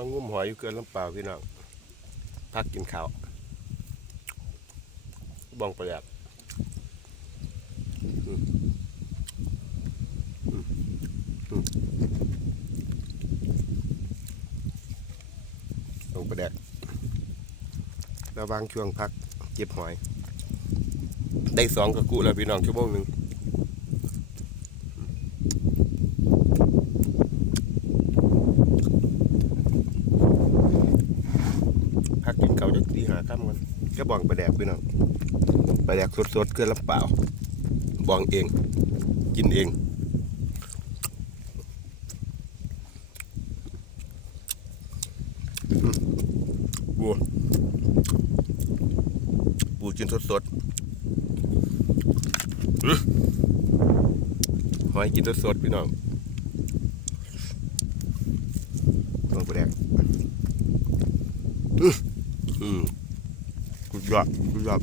มางุ่มหอยอยู่เกินลำเปล่าพี่น้องพักกินข้าวบ้องประหยัดอืมอืมอืมบ้องประหยัดระวางช่วงพักเก็บหอย ได้สองกระกุแล้วพี่น้องชั่วโมงหนึ่ง พักกิน เก่าจากที่หาข้ามกันก็บองไปแดกพี่น้องไปแดกสดๆเกลือลำเปล่าบองเอง กินเองบัวบูกินสดๆอื้อหอยกินสดๆพี่น้องลองไปแดก อืมสุดยอดสุดยอด